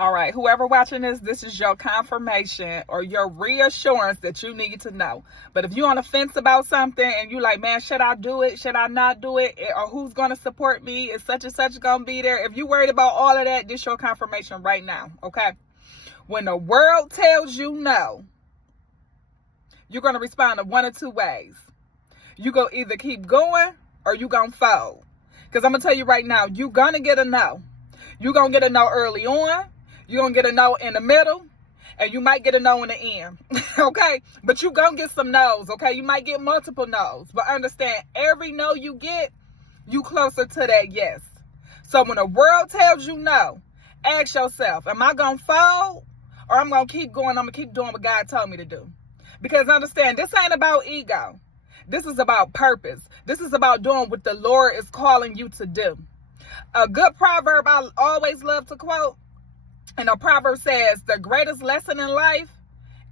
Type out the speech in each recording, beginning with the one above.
All right, whoever watching this is your confirmation or your reassurance that you need to know. But if you're on the fence about something and you like, man, should I do it? Should I not do it? Or who's going to support me? Is such and such going to be there? If you're worried about all of that, this is your confirmation right now, okay? When the world tells you no, you're going to respond in one of two ways. You're going to either keep going or you're going to fold. Because I'm going to tell you right now, you're going to get a no. You're going to get a no early on. You're going to get a no in the middle, and you might get a no in the end, okay? But you're going to get some no's, okay? You might get multiple no's, but understand, every no you get, you closer to that yes. So when the world tells you no, ask yourself, am I going to fold, or I'm going to keep going, I'm going to keep doing what God told me to do? Because understand, this ain't about ego. This is about purpose. This is about doing what the Lord is calling you to do. A good proverb I always love to quote, and a proverb says, the greatest lesson in life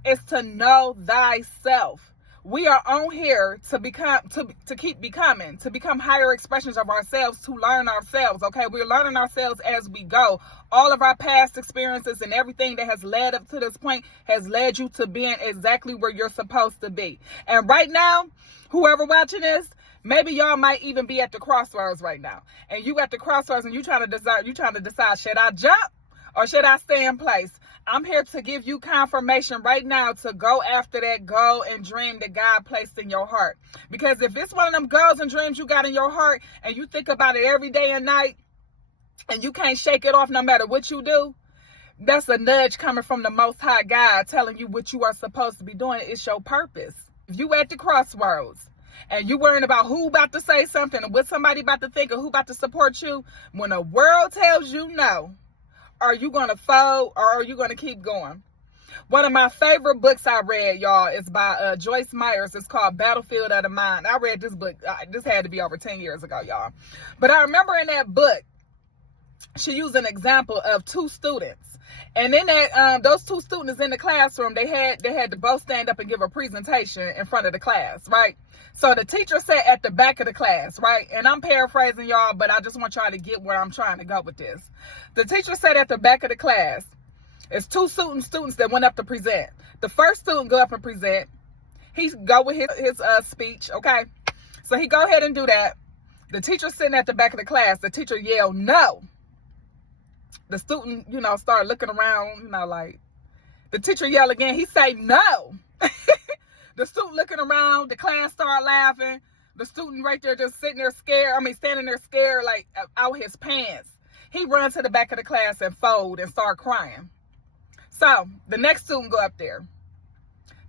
is to know thyself. We are on here to keep becoming, to become higher expressions of ourselves, to learn ourselves, okay? We're learning ourselves as we go. All of our past experiences and everything that has led up to this point has led you to being exactly where you're supposed to be. And right now, whoever watching this, maybe y'all might even be at the crossroads right now. And you at the crossroads and you trying to decide, should I jump or should I stay in place? I'm here to give you confirmation right now to go after that goal and dream that God placed in your heart. Because if it's one of them goals and dreams you got in your heart and you think about it every day and night and you can't shake it off no matter what you do, that's a nudge coming from the Most High God telling you what you are supposed to be doing. It's your purpose. If you at the crossroads and you worrying about who about to say something or what somebody about to think or who about to support you, when the world tells you no, are you going to fold or are you going to keep going? One of my favorite books I read, y'all, is by Joyce Myers. It's called Battlefield of the Mind. I read this book. This had to be over 10 years ago, y'all. But I remember in that book, she used an example of two students. And then those two students in the classroom, they had to both stand up and give a presentation in front of the class, right? So the teacher sat at the back of the class, right? And I'm paraphrasing y'all, but I just want y'all to get where I'm trying to go with this. The teacher sat at the back of the class. It's two students that went up to present. The first student go up and present. He go with his speech, okay? So he go ahead and do that. The teacher sitting at the back of the class. The teacher yelled, no. The student, started looking around, like, the teacher yelled again. He say, no. The student looking around, the class started laughing. The student right there just standing there scared, like out his pants. He runs to the back of the class and fold and start crying. So the next student go up there.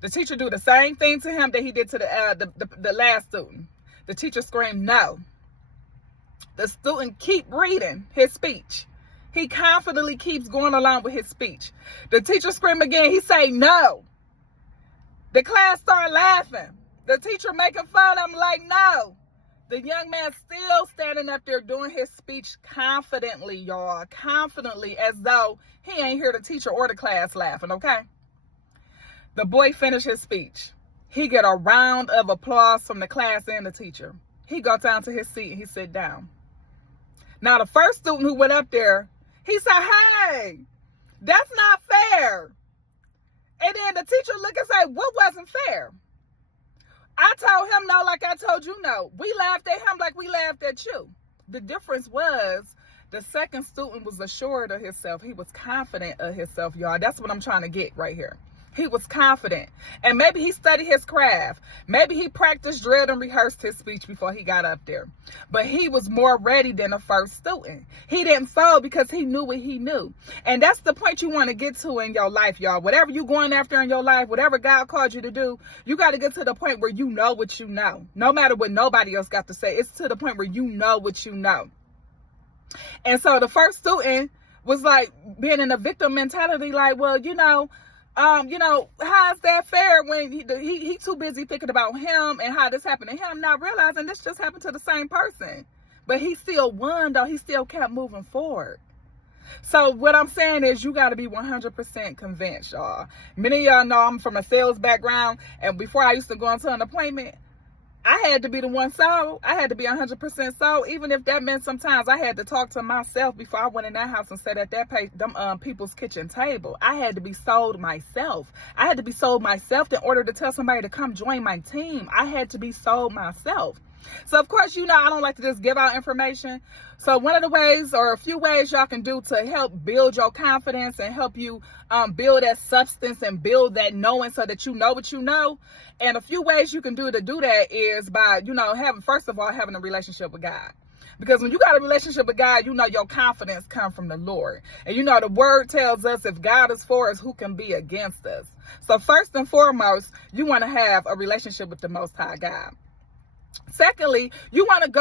The teacher do the same thing to him that he did to the last student. The teacher screamed, no. The student keep reading his speech. He confidently keeps going along with his speech. The teacher screamed again. He say, no. The class started laughing. The teacher making fun of him like, no. The young man still standing up there doing his speech confidently, y'all. Confidently, as though he ain't hear the teacher or the class laughing, okay? The boy finished his speech. He get a round of applause from the class and the teacher. He got down to his seat and he sit down. Now, the first student who went up there, he said, hey, that's not fair. And then the teacher looked and said, what wasn't fair? I told him no like I told you no. We laughed at him like we laughed at you. The difference was the second student was assured of himself. He was confident of himself, y'all. That's what I'm trying to get right here. He was confident. And maybe he studied his craft. Maybe he practiced, drilled, and rehearsed his speech before he got up there. But he was more ready than the first student. He didn't fold because he knew what he knew. And that's the point you want to get to in your life, y'all. Whatever you're going after in your life, whatever God called you to do, you got to get to the point where you know what you know. No matter what nobody else got to say, it's to the point where you know what you know. And so the first student was like being in a victim mentality, like, well, how is that fair when he too busy thinking about him and how this happened to him, not realizing this just happened to the same person. But he still won, though. He still kept moving forward. So what I'm saying is you got to be 100% convinced, y'all. Many of y'all know I'm from a sales background, and before I used to go into an appointment, I had to be the one sold. I had to be 100% sold, even if that meant sometimes I had to talk to myself before I went in that house and sat at that people's kitchen table. I had to be sold myself. I had to be sold myself in order to tell somebody to come join my team. I had to be sold myself. So, of course, I don't like to just give out information. So one of the ways, or a few ways y'all can do to help build your confidence and help you build that substance and build that knowing so that you know what you know. And a few ways you can do to do that is by, first of all, having a relationship with God. Because when you got a relationship with God, your confidence comes from the Lord. And the word tells us if God is for us, who can be against us? So first and foremost, you want to have a relationship with the Most High God. Secondly, you want to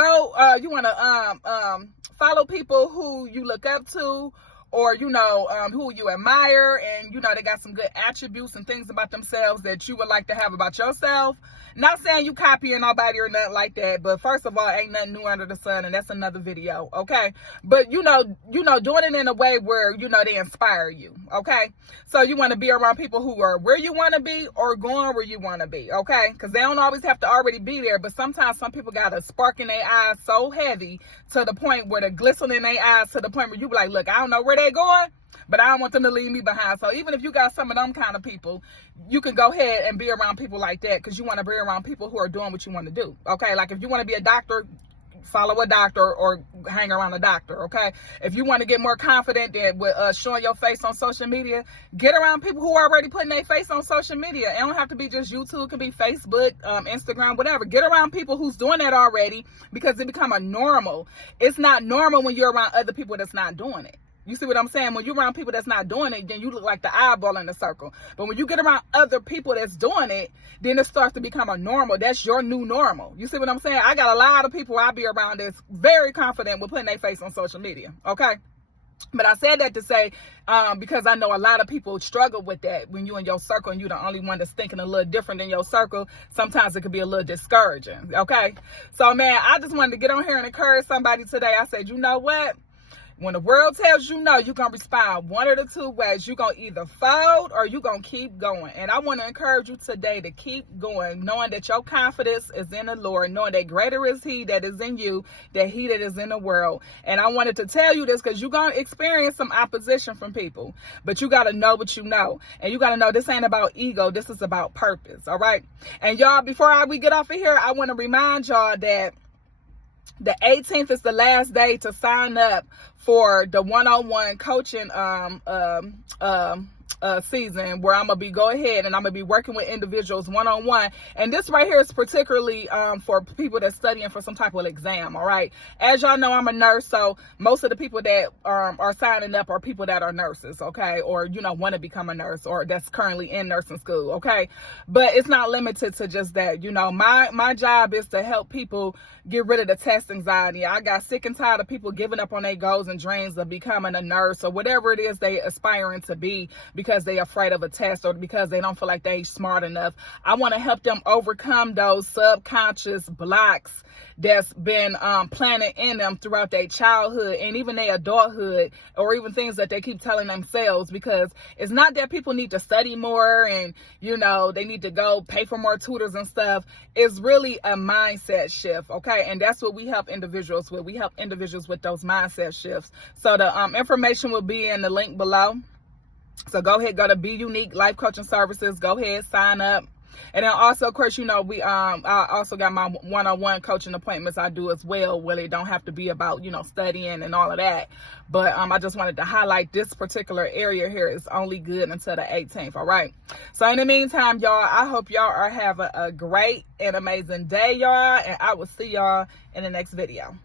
follow people who you look up to, or who you admire, and they got some good attributes and things about themselves that you would like to have about yourself. Not saying you copying nobody or nothing like that, but first of all, ain't nothing new under the sun, and that's another video, okay? But doing it in a way where they inspire you, okay? So you want to be around people who are where you want to be or going where you want to be, okay? Because they don't always have to already be there, but sometimes some people got a spark in their eyes so heavy to the point where the glisten in their eyes to the point where you be like, look, I don't know where they're going, but I don't want them to leave me behind. So even if you got some of them kind of people, you can go ahead and be around people like that, because you want to be around people who are doing what you want to do, okay? Like if you want to be a doctor, follow a doctor or hang around a doctor, okay? If you want to get more confident with showing your face on social media, get around people who are already putting their face on social media. It don't have to be just YouTube. It can be Facebook, Instagram, whatever. Get around people who's doing that already, because it become a normal. It's not normal when you're around other people that's not doing it. You see what I'm saying? When you're around people that's not doing it, then you look like the eyeball in the circle. But when you get around other people that's doing it, then it starts to become a normal. That's your new normal. You see what I'm saying? I got a lot of people I be around that's very confident with putting their face on social media, okay? But I said that to say, because I know a lot of people struggle with that. When you in your circle and you're the only one that's thinking a little different than your circle, sometimes it could be a little discouraging, okay? So, man, I just wanted to get on here and encourage somebody today. I said, you know what? When the world tells you no, you're going to respond one of the two ways. You're going to either fold or you're going to keep going. And I want to encourage you today to keep going, knowing that your confidence is in the Lord, knowing that greater is He that is in you than he that is in the world. And I wanted to tell you this because you're going to experience some opposition from people. But you got to know what you know. And you got to know this ain't about ego. This is about purpose, all right? And y'all, before we get off of here, I want to remind y'all that the 18th is the last day to sign up for the one-on-one coaching season, where I'm gonna be go ahead and I'm gonna be working with individuals one-on-one. And this right here is particularly for people that's studying for some type of exam. All right, as y'all know, I'm a nurse, so most of the people that are signing up are people that are nurses, okay, or want to become a nurse, or that's currently in nursing school, okay? But it's not limited to just that. My job is to help people get rid of the test anxiety. I got sick and tired of people giving up on their goals and dreams of becoming a nurse or whatever it is they aspiring to be, because they're afraid of a test or because they don't feel like they're smart enough. I want to help them overcome those subconscious blocks that's been planted in them throughout their childhood and even their adulthood, or even things that they keep telling themselves. Because it's not that people need to study more and they need to go pay for more tutors and stuff. It's really a mindset shift, okay? And that's what we help individuals with. We help individuals with those mindset shifts. So the information will be in the link below. So go ahead, go to Be Unique Life Coaching Services. Go ahead, sign up. And then also, of course, we I also got my one-on-one coaching appointments I do as well, where it don't have to be about studying and all of that. But I just wanted to highlight this particular area here is only good until the 18th. All right. So in the meantime, y'all, I hope y'all are having a great and amazing day, y'all, and I will see y'all in the next video.